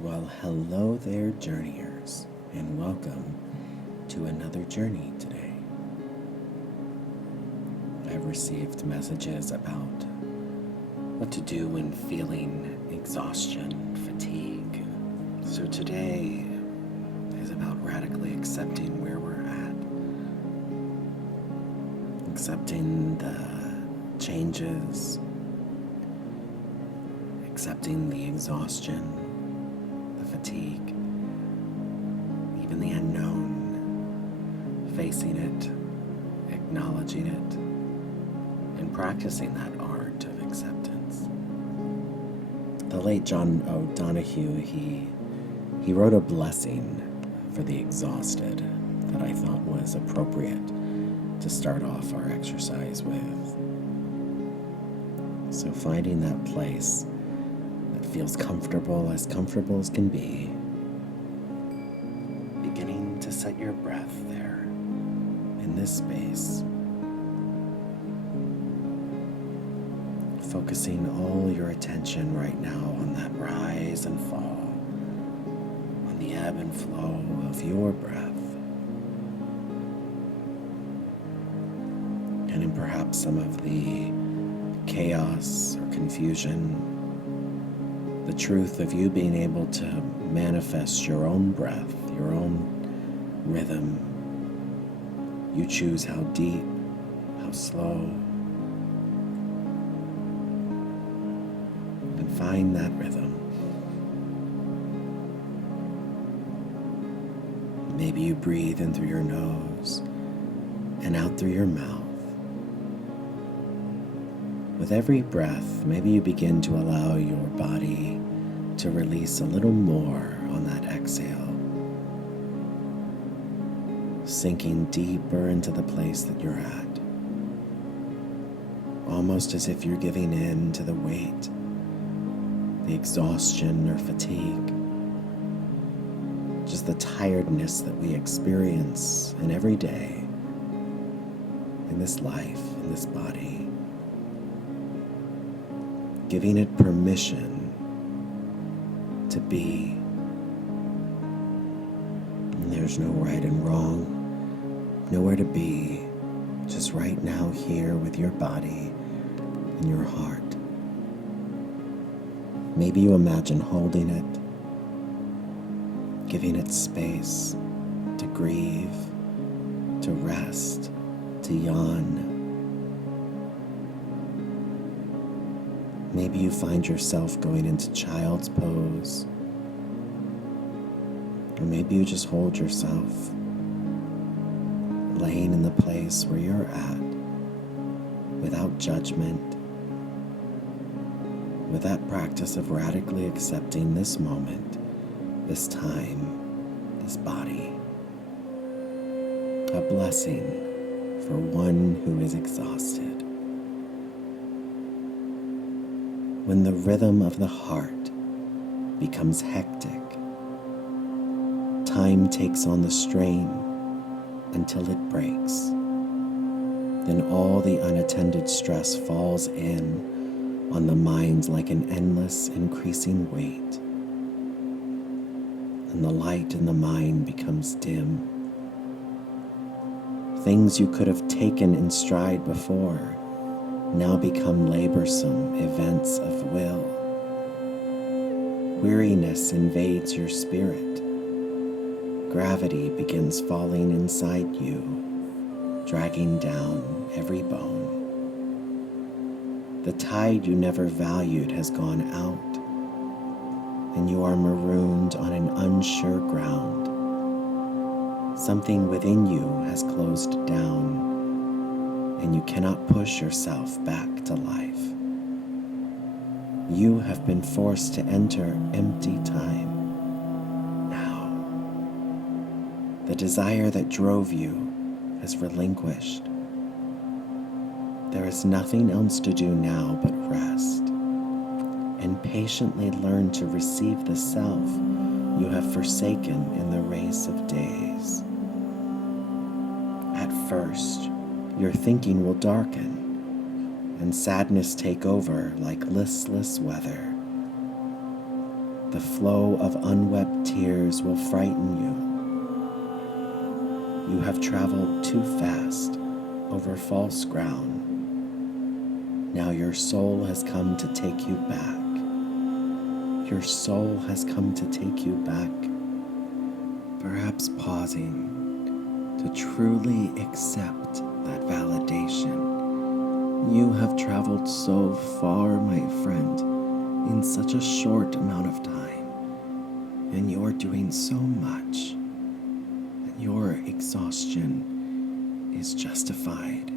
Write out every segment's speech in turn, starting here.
Well, hello there, journeyers, and welcome to another journey today. I've received messages about what to do when feeling exhaustion, fatigue. So today is about radically accepting where we're at, accepting the changes, accepting the exhaustion, the fatigue, even the unknown, facing it, acknowledging it, and practicing that art of acceptance. The late John O'Donohue, he wrote a blessing for the exhausted that I thought was appropriate to start off our exercise with. So finding that place that feels comfortable as can be, beginning to set your breath there in this space, focusing all your attention right now on that rise and fall, on the ebb and flow of your breath, and in perhaps some of the chaos or confusion, the truth of you being able to manifest your own breath, your own rhythm. You choose how deep, how slow, and find that rhythm. Maybe you breathe in through your nose and out through your mouth. With every breath, maybe you begin to allow your body to release a little more on that exhale, sinking deeper into the place that you're at, almost as if you're giving in to the weight, the exhaustion or fatigue, just the tiredness that we experience in every day, in this life, in this body. Giving it permission to be. And there's no right and wrong, nowhere to be, just right now here with your body and your heart. Maybe you imagine holding it, giving it space to grieve, to rest, to yawn. Maybe you find yourself going into child's pose, or maybe you just hold yourself laying in the place where you're at, without judgment, with that practice of radically accepting this moment, this time, this body. A blessing for one who is exhausted. When the rhythm of the heart becomes hectic, time takes on the strain until it breaks. Then all the unattended stress falls in on the mind like an endless, increasing weight. And the light in the mind becomes dim. Things you could have taken in stride before now become laborsome events of will. Weariness invades your spirit. Gravity begins falling inside you, dragging down every bone. The tide you never valued has gone out, and you are marooned on an unsure ground. Something within you has closed down, and you cannot push yourself back to life. You have been forced to enter empty time. Now, the desire that drove you has relinquished. There is nothing else to do now but rest, and patiently learn to receive the self you have forsaken in the race of days. At first, your thinking will darken, and sadness take over like listless weather. The flow of unwept tears will frighten you. You have traveled too fast over false ground. Now your soul has come to take you back. Your soul has come to take you back. Perhaps pausing to truly accept that validation. You have traveled so far, my friend, in such a short amount of time, and you're doing so much that your exhaustion is justified.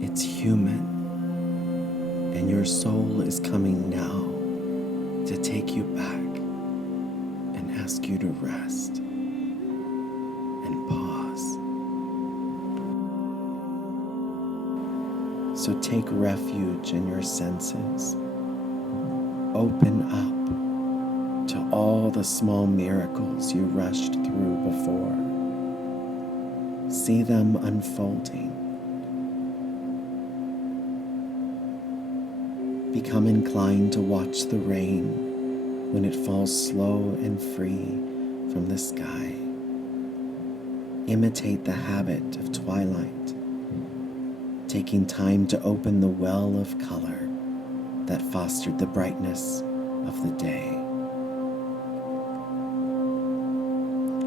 It's human, and your soul is coming now to take you back and ask you to rest and pause. So take refuge in your senses. Open up to all the small miracles you rushed through before. See them unfolding. Become inclined to watch the rain when it falls slow and free from the sky. Imitate the habit of twilight, taking time to open the well of color that fostered the brightness of the day.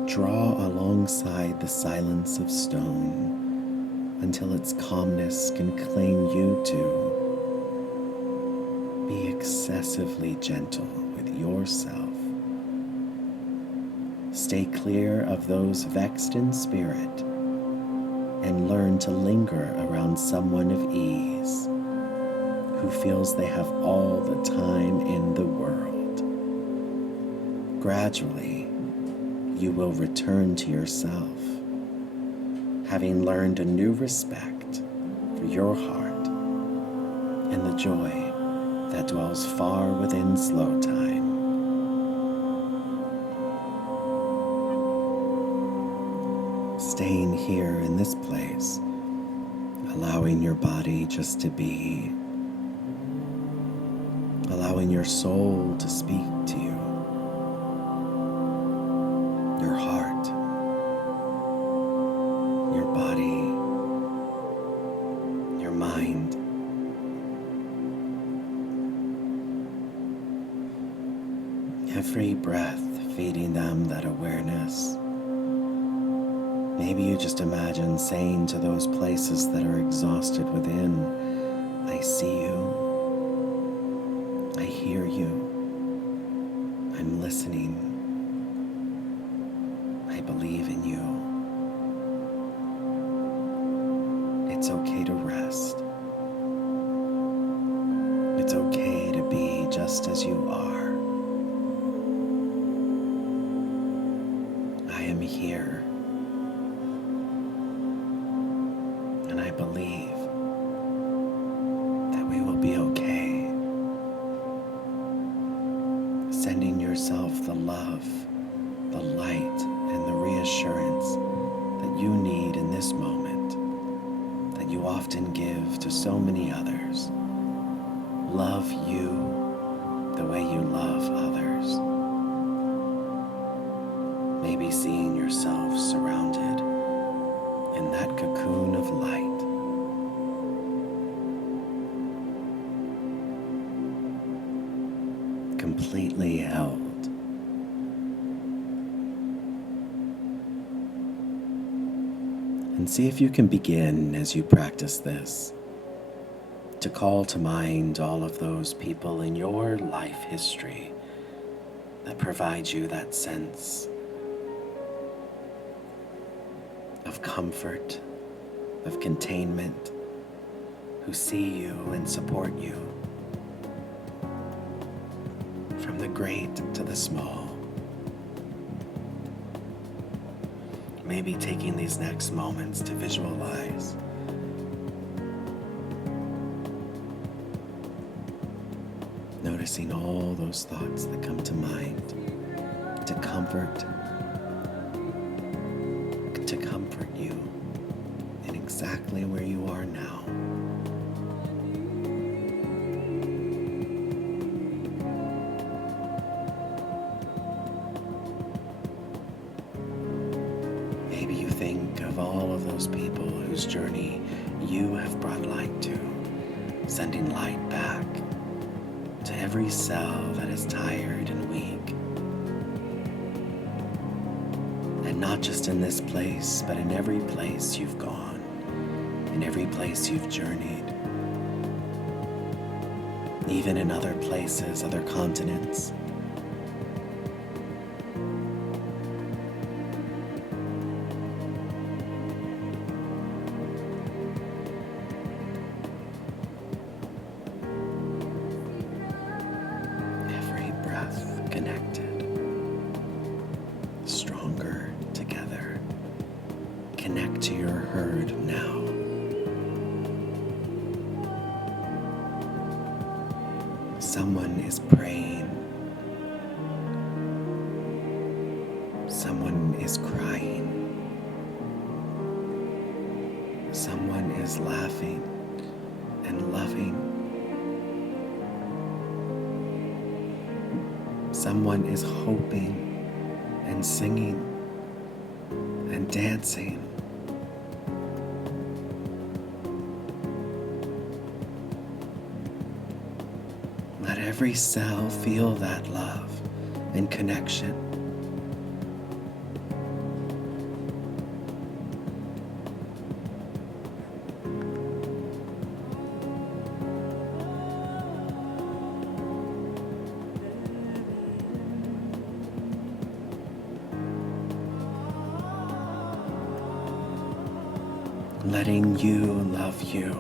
Draw alongside the silence of stone until its calmness can claim you too. Be excessively gentle with yourself. Stay clear of those vexed in spirit and learn to linger around someone of ease who feels they have all the time in the world. Gradually, you will return to yourself, having learned a new respect for your heart and the joy that dwells far within slow time. Staying here in this place, allowing your body just to be, allowing your soul to speak to you, your heart, your body, your mind. Every breath feeding them that awareness. Maybe you just imagine saying to those places that are exhausted within, I see you, I hear you, I'm listening, I believe in you. It's okay to rest. It's okay to be just as you are. I am here, and I believe that we will be okay. Sending yourself the love, the light, and the reassurance that you need in this moment, that you often give to so many others. Love you the way you love others. Maybe seeing yourself surrounded in that cocoon of light. Completely held. And see if you can begin, as you practice this, to call to mind all of those people in your life history that provide you that sense of comfort, of containment, who see you and support you, from the great to the small. Maybe taking these next moments to visualize noticing all those thoughts that come to mind to comfort you in exactly where you are now. all of those people whose journey you have brought light to, sending light back to every cell that is tired and weak. And not just in this place, but in every place you've gone, in every place you've journeyed, even in other places, other continents. Every breath connected, stronger together. Connect to your herd now. Someone is praying. Someone is crying. Someone is laughing and loving. Someone is hoping and singing and dancing. Let every cell feel that love and connection. Letting you love you.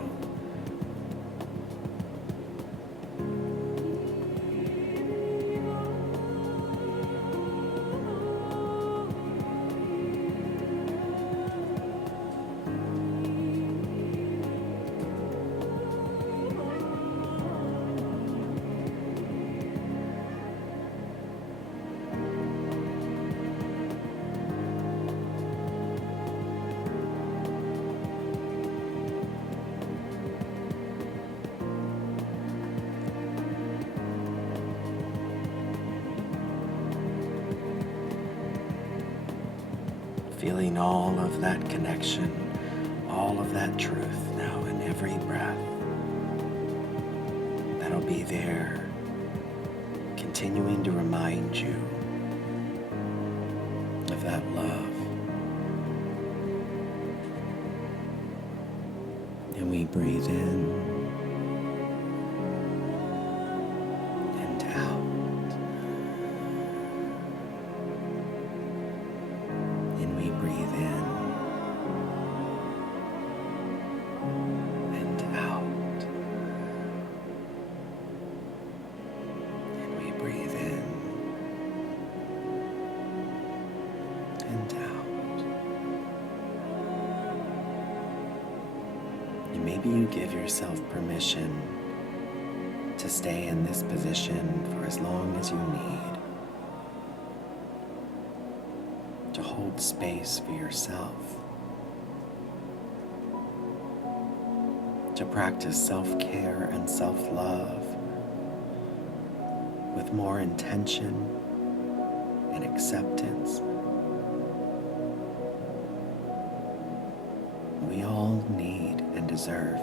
Feeling all of that connection, all of that truth now in every breath. That'll be there, continuing to remind you of that love. And we breathe in and out. And we breathe in and out. And we breathe in and out. And maybe you give yourself permission to stay in this position for as long as you need, to hold space for yourself, to practice self-care and self-love with more intention and acceptance. We all need and deserve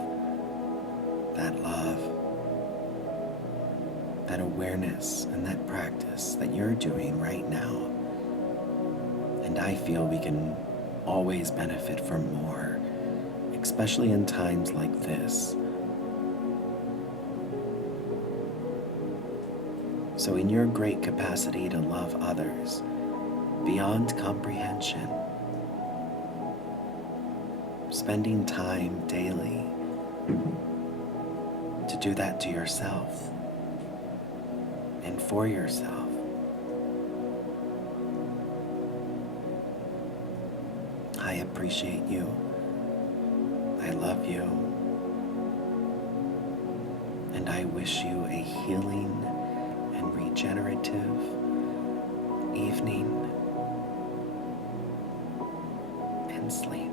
that love, that awareness, and that practice that you're doing right now. And I feel we can always benefit from more, especially in times like this. So in your great capacity to love others beyond comprehension, spending time daily to do that to yourself and for yourself. I appreciate you. I love you. And I wish you a healing and regenerative evening and sleep.